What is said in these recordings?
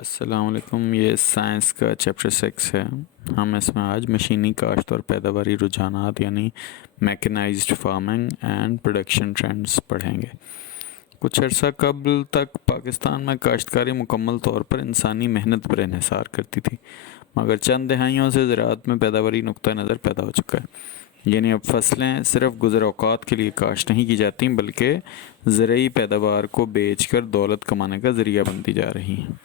अस्सलाम वालेकुम। ये साइंस का चैप्टर 6 है। हम इसमें आज मशीनी काश्त और पैदावारी रुझानात यानी mechanised farming and production trends पढ़ेंगे। कुछ अर्सा कबल तक पाकिस्तान में काश्तकारी मुकम्मल तौर पर इंसानी मेहनत पर इन्हिसार करती थी, मगर चंद दहाइयों से ज़राअत में पैदावारी नुक्ता नज़र पैदा हो चुका है। यानी अब फसलें सिर्फ गुज़र औक़ात के लिए काश्त नहीं की जाती, बल्कि ज़रूरी पैदावार को बेच कर दौलत कमाने का ज़रिया बनती जा रही हैं।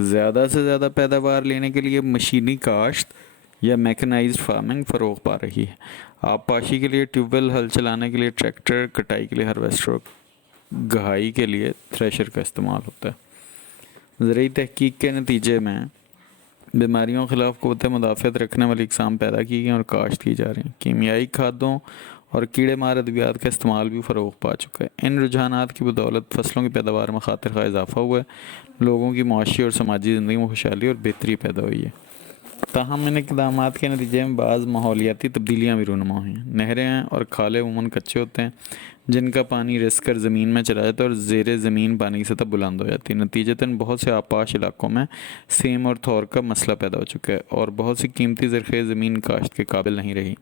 ज़्यादा से ज़्यादा पैदावार लेने के लिए मशीनी काश्त या मैकेनाइज्ड फार्मिंग फ़रोग़ पा रही है। आबपाशी के लिए ट्यूबवेल, हल चलाने के लिए ट्रैक्टर, कटाई के लिए हार्वेस्टर, गहाई के लिए थ्रेशर का इस्तेमाल होता है। ज़रूरी तहकीक के नतीजे में बीमारियों के ख़िलाफ़ क़ुव्वत मुदाफ़अत रखने वाली अक़साम पैदा की गई और काश्त की जा रही हैं। कीमियाई खादों और कीड़े मार अद्वियात का इस्तेमाल भी फ़रोग़ पा चुका है। इन रुझानात की बदौलत फसलों की पैदावार में खातिर खा इजाफ़ा हुआ है, लोगों की मुआशी और समाजी ज़िंदगी में खुशहाली और बेहतरी पैदा हुई है। ताहम इन इक़दामात के नतीजे में बाज़ माहौलियाती तब्दीलियाँ भी रूनुमा हुई हैं। नहरें और खाले उमूमन कच्चे होते हैं, जिनका पानी रिस कर ज़मीन में चला जाता है और ज़ेरे ज़मीन पानी की सतह बुलंद हो जाती है। नतीजतन बहुत से आपाश इलाकों में सेम और थौर का मसला पैदा हो चुका है और बहुत सी कीमती ज़रख़ेज़ ज़मीन काश्त के काबिल नहीं रही।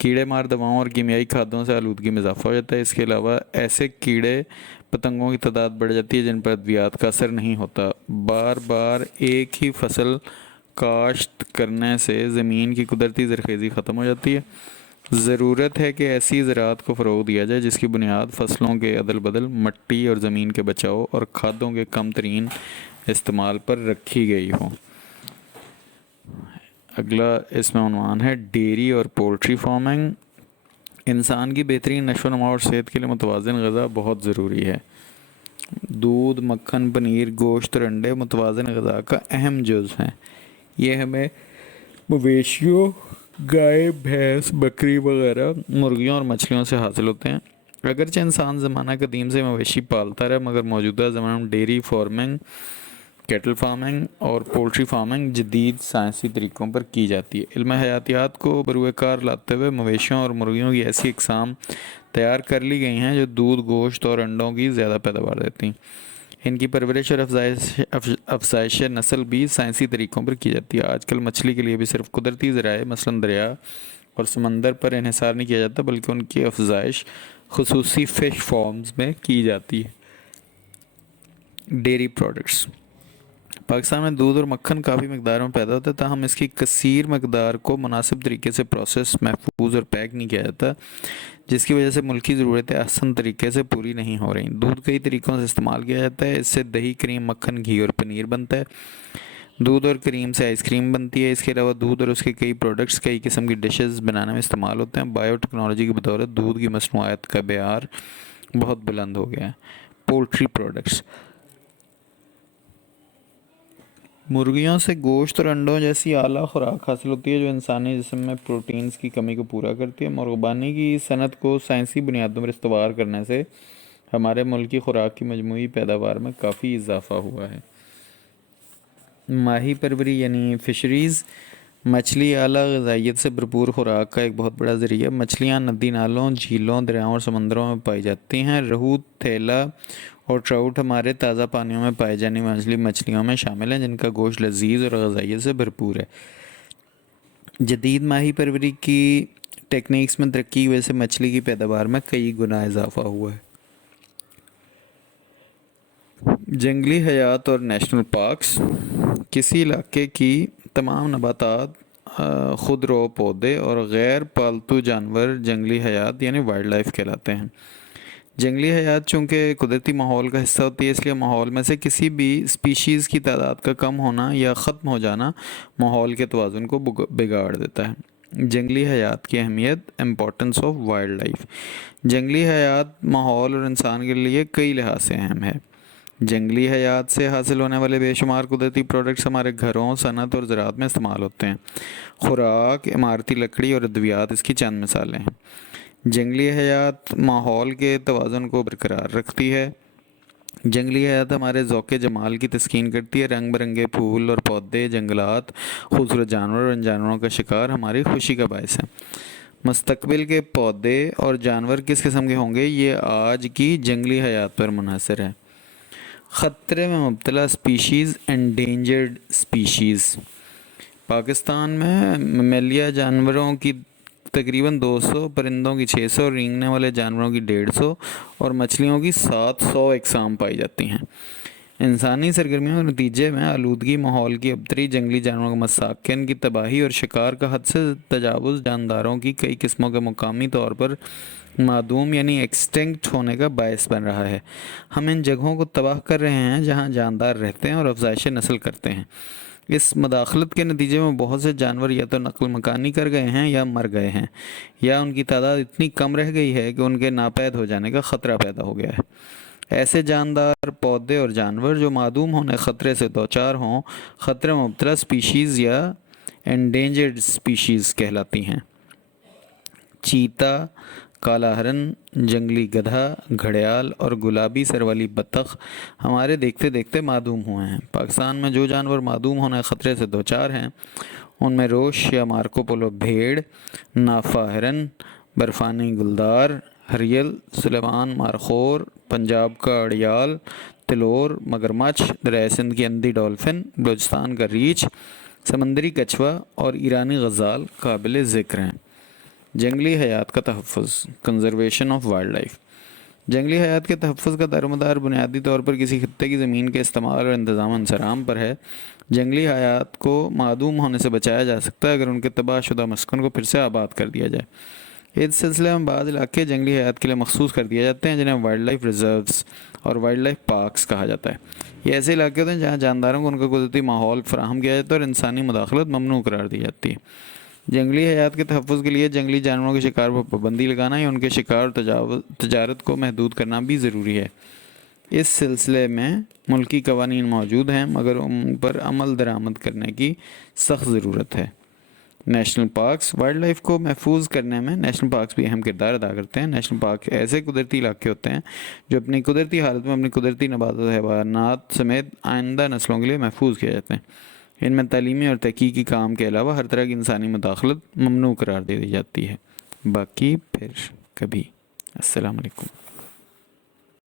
कीड़े मार दवाओं और कीमियाई खादों से आलूदगी में इजाफ़ा हो जाता है। इसके अलावा ऐसे कीड़े पतंगों की तादाद बढ़ जाती है जिन पर अद्वियात का असर नहीं होता। बार बार एक ही फसल काश्त करने से ज़मीन की कुदरती ज़रख़ेज़ी ख़त्म हो जाती है। ज़रूरत है कि ऐसी ज़राअत को फ़रोग़ दिया जाए जिसकी बुनियाद फसलों के अदल बदल, मट्टी और ज़मीन के बचाव और खादों के कम तरीन इस्तेमाल पर रखी गई हो। अगला इसमें उन्वान है डेयरी और पोल्ट्री फार्मिंग। इंसान की बेहतरीन नशो नुमा और सेहत के लिए मुतवाज़िन ग़िज़ा बहुत ज़रूरी है। दूध, मक्खन, पनीर, गोश्त और अंडे मुतवाज़िन ग़िज़ा का अहम जुज़ हैं। ये हमें मवेशियों, गाय, भैंस, बकरी वगैरह मुर्गियों और मछलियों से हासिल होते हैं। अगरचे इंसान ज़माना कदीम से मवेशी पालता रहा, मगर मौजूदा ज़माने में डेयरी फार्मिंग, कैटल फार्मिंग और पोल्ट्री फार्मिंग जदीद साइंसी तरीक़ों पर की जाती है। इल्म हयातियात को बरूए कार लाते हुए मवेशियों और मुर्गियों की ऐसी अक़साम तैयार कर ली गई हैं जो दूध, गोश्त और अंडों की ज़्यादा पैदावार देती हैं। इनकी परवरिश और अफज़ाइश नस्ल भी साइंसी तरीक़ों पर की जाती है। आजकल मछली के लिए भी सिर्फ कुदरती ज़राए मसलन दरिया और समंदर पर इन्हिसार नहीं किया जाता, बल्कि उनकी अफज़ाइश ख़ुसूसी फ़िश फार्म्स में की जाती है। Dairy products. पाकिस्तान में दूध और मक्खन काफ़ी मकदार में पैदा होता है, ताहम इसकी कसीर मकदार को मुनासिब तरीके से प्रोसेस, महफूज और पैक नहीं किया जाता, जिसकी वजह से मुल्की ज़रूरतें आसान तरीके से पूरी नहीं हो रही। दूध कई तरीक़ों से इस्तेमाल किया जाता है। इससे दही, क्रीम, मक्खन, घी और पनीर बनता है। दूध और क्रीम से आइसक्रीम बनती है। इसके अलावा दूध और उसके कई प्रोडक्ट्स कई किस्म की डिशेस बनाने में इस्तेमाल होते हैं। बायोटेक्नोलॉजी की बदौलत दूध की मसनूआत का बेआर बहुत बुलंद हो गया है। Poultry products. मुर्गियों से गोश्त और अंडों जैसी आला खुराक हासिल होती है जो इंसानी जिस्म में प्रोटीन्स की कमी को पूरा करती है। मुर्ग़बानी की सनत को साइंसी बुनियादों पर इस्तवार करने से हमारे मुल्क की खुराक की मजमूई पैदावार में काफ़ी इजाफ़ा हुआ है। माही परवरी यानी फ़िशरीज़। मछली आला ग़िज़ाइयत से भरपूर खुराक का एक बहुत बड़ा ज़रिया। मछलियाँ नदी नालों, झीलों, दरियाओं और समंदरों में पाई जाती हैं। रहू, थेला और ट्राउट हमारे ताज़ा पानियों में पाई जाने वाली मछलियों में शामिल हैं, जिनका गोश्त लजीज और ग़िज़ाइयत से भरपूर है। जदीद माही परवरी की टेक्निक्स में तरक्की की वजह से मछली की पैदावार में कई गुना इजाफ़ा हुआ है। जंगली हयात और नेशनल पार्क्स। किसी इलाके की तमाम नबातात, खुदरो पौधे और गैर पालतू जानवर जंगली हयात यानी वाइल्ड लाइफ कहलाते हैं। जंगली हयात चूँकि कुदरती माहौल का हिस्सा होती है, इसलिए माहौल में से किसी भी स्पीशीज़ की तादाद का कम होना या ख़त्म हो जाना माहौल के तवाज़ुन को बिगाड़ देता है। जंगली हयात की अहमियत, इम्पोर्टेंस ऑफ वाइल्ड लाइफ। जंगली हयात माहौल और इंसान के लिए कई लिहाज से अहम है। जंगली हयात से हासिल होने वाले बेशुमार कुदरती प्रोडक्ट्स हमारे घरों, सनत और ज़राअत में इस्तेमाल होते हैं। खुराक, इमारती लकड़ी और अद्वियात इसकी चंद मिसालें हैं। जंगली हयात माहौल के तवाज़ुन को बरकरार रखती है। जंगली हयात हमारे ज़ौक़े जमाल की तस्कीन करती है। रंग बिरंगे फूल और पौधे, जंगलात, खूबसूरत जानवर और इन जानवरों का शिकार हमारी खुशी का बायस है। मुस्तकबिल के पौधे और जानवर किस किस्म के होंगे, ये आज की जंगली हयात पर मुनहसर है। خطرے میں مبتلا اسپیشیز، انڈینجرڈ اسپیشیز۔ پاکستان میں میملیہ جانوروں کی تقریباً 200، پرندوں کی 600، رینگنے والے جانوروں کی 150 اور مچھلیوں کی 700 اقسام پائی جاتی ہیں۔ انسانی سرگرمیوں کے نتیجے میں آلودگی، ماحول کی ابتری، جنگلی جانوروں کا مساکن کی تباہی اور شکار کا حد سے تجاوز جانداروں کی کئی قسموں کے مقامی طور پر معدوم یعنی ایکسٹنکٹ ہونے کا باعث بن رہا ہے۔ ہم ان جگہوں کو تباہ کر رہے ہیں جہاں جاندار رہتے ہیں اور افزائش نسل کرتے ہیں۔ اس مداخلت کے نتیجے میں بہت سے جانور یا تو نقل مکانی کر گئے ہیں یا مر گئے ہیں، یا ان کی تعداد اتنی کم رہ گئی ہے کہ ان کے ناپید ہو جانے کا خطرہ پیدا ہو گیا ہے۔ ایسے جاندار، پودے اور جانور جو معدوم ہونے خطرے سے دوچار ہوں، خطرے میں مبتلا سپیشیز یا انڈینجرڈ سپیشیز کہلاتی ہیں۔ چیتا، کالا ہرن، جنگلی گدھا، گھڑیال اور گلابی سر والی بطخ ہمارے دیکھتے دیکھتے معدوم ہوئے ہیں۔ پاکستان میں جو جانور معدوم ہونے خطرے سے دوچار ہیں ان میں روش یا مارکو پولو بھیڑ، نافا ہرن، برفانی گلدار، ہریل، سلیمان مارخور، پنجاب کا اڑیال، تلور، مگرمچھ، دریائے سندھ کی اندھی ڈولفن، بلوچستان کا ریچھ، سمندری کچھوا اور ایرانی غزال قابل ذکر ہیں۔ جنگلی حیات کا تحفظ، کنزرویشن آف وائلڈ لائف۔ جنگلی حیات کے تحفظ کا دارومدار بنیادی طور پر کسی خطے کی زمین کے استعمال اور انتظام انصرام پر ہے۔ جنگلی حیات کو معدوم ہونے سے بچایا جا سکتا ہے اگر ان کے تباہ شدہ مسکن کو پھر سے آباد کر دیا جائے۔ اس سلسلے میں بعض علاقے جنگلی حیات کے لیے مخصوص کر دیے جاتے ہیں جنہیں وائلڈ لائف ریزروز اور وائلڈ لائف پارکس کہا جاتا ہے۔ یہ ایسے علاقے ہوتے ہیں جہاں جانداروں کو ان کا قدرتی ماحول فراہم کیا جاتا ہے اور انسانی مداخلت ممنوع قرار دی جاتی ہے۔ جنگلی حیات کے تحفظ کے لیے جنگلی جانوروں کے شکار پر پابندی لگانا یا ان کے شکار اور تجارت کو محدود کرنا بھی ضروری ہے۔ اس سلسلے میں ملکی قوانین موجود ہیں مگر ان پر عمل درآمد کرنے کی سخت ضرورت ہے۔ نیشنل پارکس، وائلڈ لائف کو محفوظ کرنے میں نیشنل پارکس بھی اہم کردار ادا کرتے ہیں۔ نیشنل پارک ایسے قدرتی علاقے ہوتے ہیں جو اپنی قدرتی حالت میں اپنی قدرتی نباتات و حیوانات سمیت آئندہ نسلوں کے لیے محفوظ کیے جاتے ہیں۔ ان میں تعلیمی اور تحقیقی کام کے علاوہ ہر طرح کی انسانی مداخلت ممنوع قرار دے دی جاتی ہے۔ باقی پھر کبھی۔ السلام علیکم۔